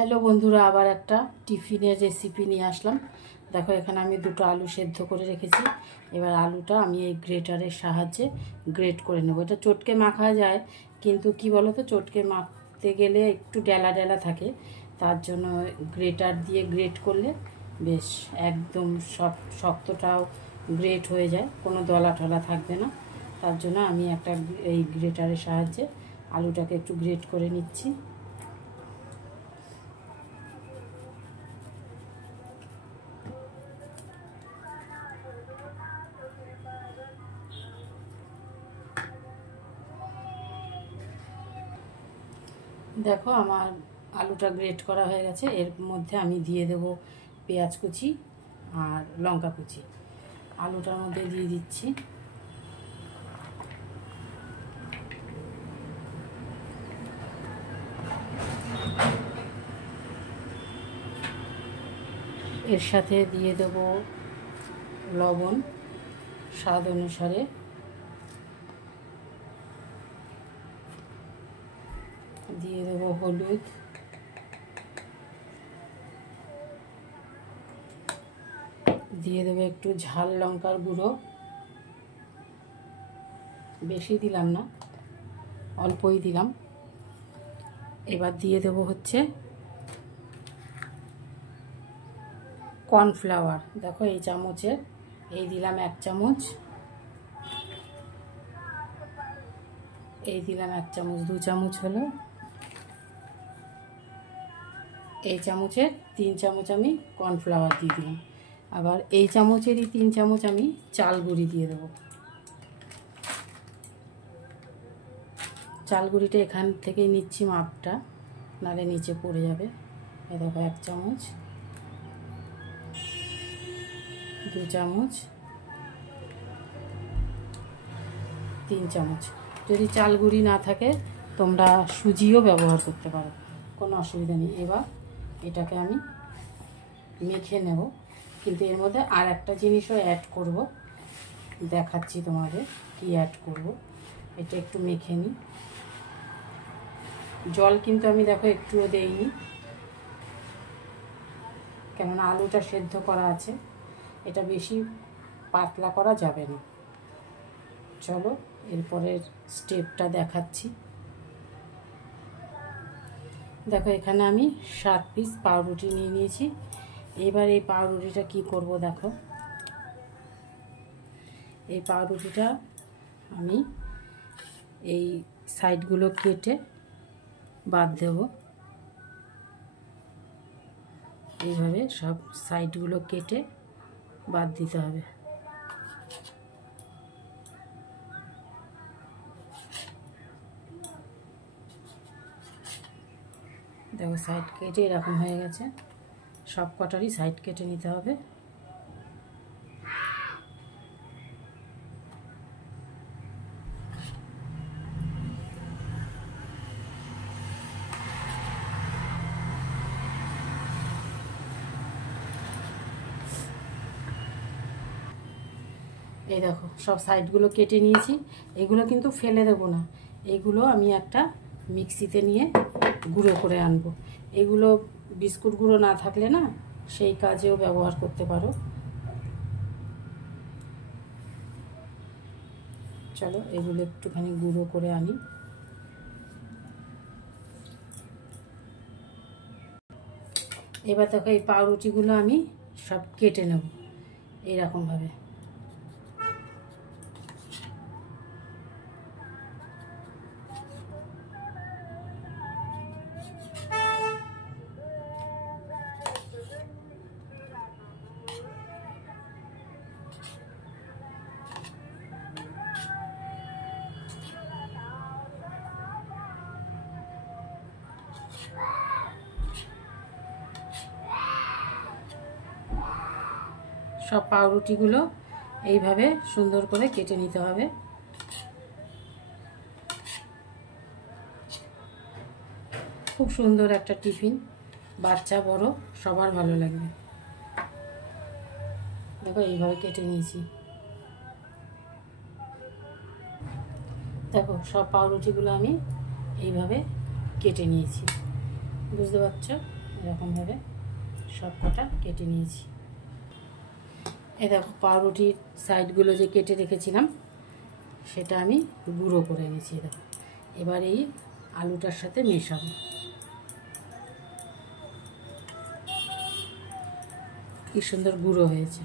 Hello বন্ধুরা, আবার একটা টিফিনের রেসিপি নিয়ে আসলাম। দেখো, এখানে আমি দুটো আলু সেদ্ধ করে রেখেছি। এবার আলুটা আমি এই গ্রেটারের সাহায্যে গ্রেট করে নেব। এটা চটকে মাখা যায়, কিন্তু কি বলো তো, চটকে মাখতে গেলে একটু ডেলা ডেলা থাকে। তার জন্য গ্রেটার দিয়ে গ্রেট করলে বেশ একদম শক্তটাও গ্রেট হয়ে যায়, কোনো দলা টলা থাকবে না। তার জন্য আমি একটা এই গ্রেটারের সাহায্যে আলুটাকে একটু গ্রেট করে নিচ্ছি। দেখো, আমার আলুটা গ্রেট করা হয়ে গেছে। এর মধ্যে আমি দিয়ে দেব পেঁয়াজ কুচি আর লঙ্কা কুচি। আলুটার মধ্যে দিয়ে দিচ্ছি। এর সাথে দিয়ে দেব লবণ স্বাদ অনুসারে, দিয়ে দেব হলুদ, দিয়ে দেবো একটু ঝাল লঙ্কার গুঁড়ো, বেশি দিলাম না, অল্পই দিলাম। এবার দিয়ে দেবো হচ্ছে কর্নফ্লাওয়ার। দেখো, এই চামচে এই দিলাম 1 চামচ, এই দিলাম 1 চামচ, 2 চামচ হলো। এই চামচের 3 চামচ আমি কর্নফ্লাওয়ার দিয়ে দিলাম। আবার এই চামচেরই 3 চামচ আমি চাল গুঁড়ি দিয়ে দেবো। চাল গুঁড়িটা এখান থেকেই নিচ্ছি মাপটা, নাহলে নিচে পড়ে যাবে। এই দেখো, 1 চামচ, 2 চামচ, 3 চামচ। যদি চাল গুঁড়ি না থাকে তোমরা সুজিও ব্যবহার করতে পারো, কোনো অসুবিধা নেই। এবার এটাকে আমি মেখে নেব, কিন্তু এর মধ্যে আর একটা জিনিসও অ্যাড করব, দেখাচ্ছি তোমাদের কি অ্যাড করব। এটা একটু মেখে নিই। জল কিন্তু আমি দেখো একটুও দেইনি, কেননা আলুটা সেদ্ধ করা আছে। এটা বেশি পাতলা করা যাবে না। চলো এরপরের স্টেপটা দেখাচ্ছি। দেখো, এখানে আমি 7 পিস পাউরুটি নিয়ে নিয়েছি। এবার এই পাউরুটিটা কি করব, দেখো, এই পাউরুটিটা আমি এই সাইডগুলো কেটে বাদ দেব। এইভাবে সব সাইডগুলো কেটে বাদ দিতে হবে। দেখো, সাইড কেটে এরকম হয়ে গেছে। সব কটারই সাইড কেটে নিতে হবে। এই দেখো, সব সাইডগুলো কেটে নিয়েছি। এগুলো কিন্তু ফেলে দেবো না, এগুলো আমি একটা মিক্সিতে নিয়ে গুঁড়ো করে আনবো। এগুলো বিস্কুট গুঁড়ো না থাকলে না, সেই কাজেও ব্যবহার করতে পারো। চলো এগুলো একটুখানি গুঁড়ো করে আনি। এবার দেখো, এই পাউরুটিগুলো আমি সব কেটে নেব এইরকমভাবে। সব পাউরুটিগুলো এইভাবে সুন্দর করে কেটে নিতে হবে। খুব সুন্দর একটা টিফিন, বাচ্চা বড় সবার ভালো লাগবে। দেখো, এইভাবে কেটে নিয়েছি। দেখো, সব পাউরুটিগুলো আমি এইভাবে কেটে নিয়েছি, বুঝতে পারছো? এরকমভাবে সব কটা কেটে নিয়েছি। এই দেখো পাউরুটির সাইডগুলো যে কেটে রেখেছিলাম সেটা আমি গুঁড়ো করে নিয়েছি। দেখো এবার এই আলুটার সাথে মেশাবো। কি সুন্দর গুঁড়ো হয়েছে।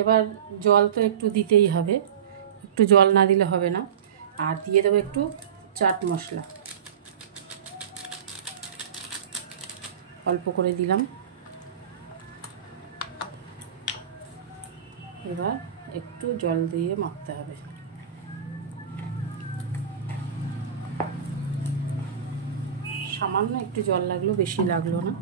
এবার জল তো একটু দিতেই হবে, একটু জল না দিলে হবে না। আর দিয়ে দেবো একটু চাট মশলা, অল্প করে দিলাম। এবার একটু জল দিয়ে মাখতে হবে। সামান্য একটু জল লাগলো, বেশি লাগলো না।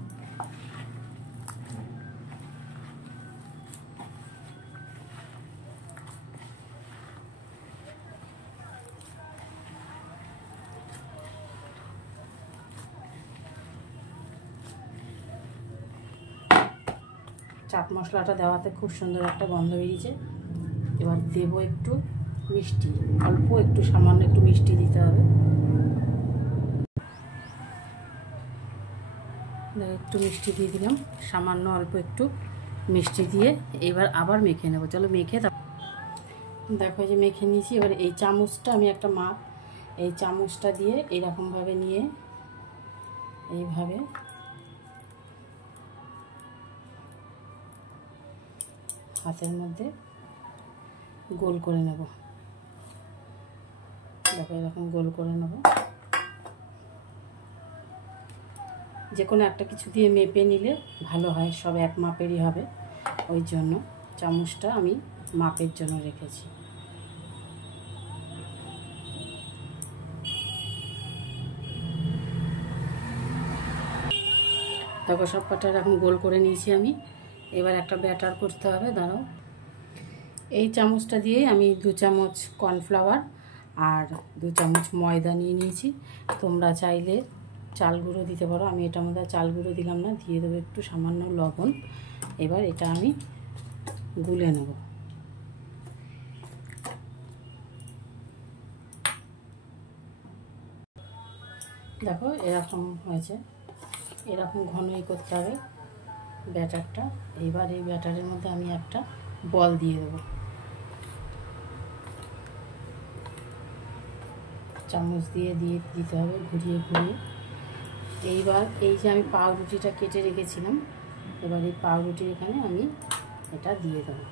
চাট মশলাটা দেওয়াতে খুব সুন্দর একটা গন্ধ বেরিয়েছে। এবার দেবো একটু মিষ্টি, অল্প একটু সামান্য একটু মিষ্টি দিতে হবে। একটু মিষ্টি দিয়ে দিলাম, সামান্য অল্প একটু মিষ্টি দিয়ে এবার আবার মেখে নেব। চলো মেখে দেখো যে মেখে নিয়েছি। এবার এই চামচটা আমি একটা মাপ, এই চামচটা দিয়ে এইরকমভাবে নিয়ে এইভাবে হাতের মধ্যে গোল করে নেব। দেখো এরকম গোল করে নেব। যে কোনো একটা কিছু দিয়ে মেপে নিলে ভালো হয়, সব এক মাপেরই হবে। ওই জন্য চামচটা আমি মাপের জন্য রেখেছি। দেখো সব কটা এরকম গোল করে নিয়েছি আমি। এবার একটা ব্যাটার করতে হবে, দাঁড়াও। এই চামচটা দিয়ে আমি 2 চামচ কর্নফ্লাওয়ার আর 2 চামচ ময়দা নিয়ে নিয়েছি। তোমরা চাইলে চাল গুঁড়ো দিতে পারো, আমি এটার মধ্যে চাল গুঁড়ো দিলাম না, দিয়ে দেবো একটু সামান্য লবণ। এবার এটা আমি গুলে নেব। দেখো এরকম হয়েছে, এরকম ঘনই করতে হবে ব্যাটারটা। এইবার এই ব্যাটারের মধ্যে আমি একটা বল দিয়ে দেবো, চামচ দিয়ে দিতে হবে ঘুরিয়ে ঘুরিয়ে। এইবার এই যে আমি পাউরুটিটা কেটে রেখেছিলাম, এবার এই পাউরুটি এখানে আমি এটা দিয়ে দেবো।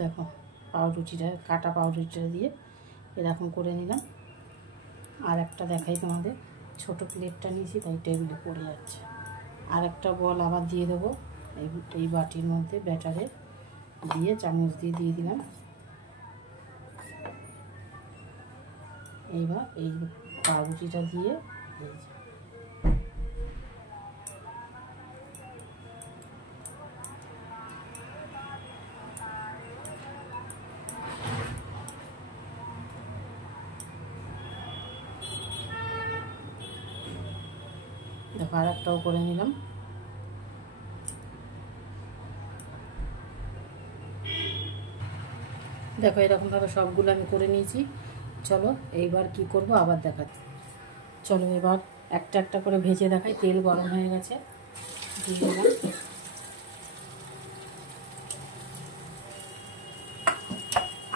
দেখো পাউরুটিটা, কাটা পাউরুটিটা দিয়ে এরকম করে নিলাম। আর একটা দেখাই তোমাদের, ছোট প্লেটটা নিয়েছি তাই টেবিলে পড়ে যাচ্ছে। আর একটা বল আবার দিয়ে দেবো এই বাটির মধ্যে, ব্যাটারে দিয়ে চামচ দিয়ে দিলাম। এইবার এই পাউরুটিটা দিয়ে দেখো আর একটাও করে নিলাম। দেখো এরকমভাবে সবগুলো আমি করে নিয়েছি। চলো এইবার কি করব আবার দেখাচ্ছি। চলো এবার একটা একটা করে ভেজে দেখাই। তেল গরম হয়ে গেছে, দিয়ে দিলাম।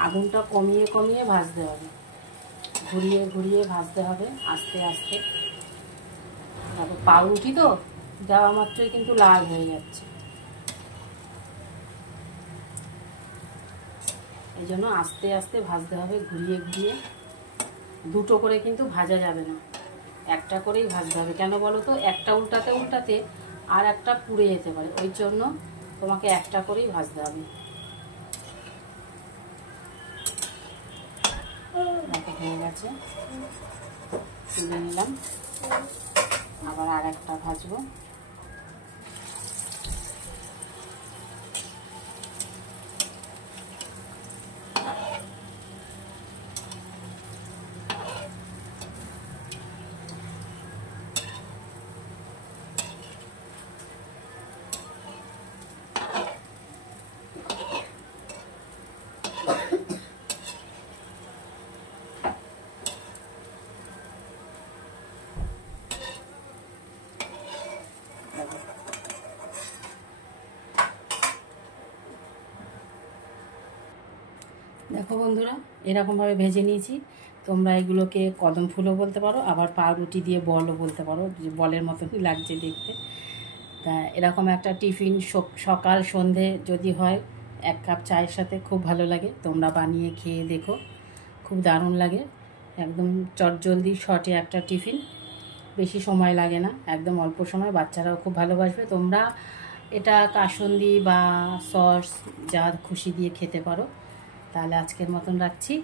আগুনটা কমিয়ে কমিয়ে ভাজতে হবে, ঘুরিয়ে ঘুরিয়ে ভাজতে হবে আস্তে আস্তে। তারপর পাউরুটি তো দেওয়া মাত্রই কিন্তু লাল হয়ে যাচ্ছে, এই জন্য আস্তে আস্তে ভাজতে হবে, ঘুরিয়ে ঘুরিয়ে। দুটো করে কিন্তু ভাজা যাবে না, একটা করেই ভাজতে হবে। কেন বলো তো, একটা উল্টাতে উল্টাতে আর একটা পুড়ে যেতে পারে, ওই জন্য তোমাকে একটা করেই ভাজতে হবে। হয়ে গেছে, তুলে নিলাম। আবার আর একটা ভাজবো। দেখো বন্ধুরা, এরকমভাবে ভেজে নিয়েছি। তোমরা এগুলোকে কদম ফুলও বলতে পারো, আবার পাউরুটি দিয়ে বলও বলতে পারো, যে বলের মতনই লাগছে দেখতে। তা এরকম একটা টিফিন সকাল সন্ধে যদি হয়, 1 কাপ চায়ের সাথে খুব ভালো লাগে। তোমরা বানিয়ে খেয়ে দেখো, খুব দারুণ লাগে। একদম চটজলদি শর্টে একটা টিফিন, বেশি সময় লাগে না, একদম অল্প সময়, বাচ্চারাও খুব ভালোবাসবে। তোমরা এটা কাসুন্দি বা সস যা খুশি দিয়ে খেতে পারো। তাহলে আজকের মতন রাখছি,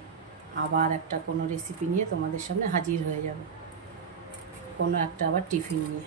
আবার একটা কোনো রেসিপি নিয়ে তোমাদের সামনে হাজির হয়ে যাব, কোনো একটা আবার টিফিন নিয়ে।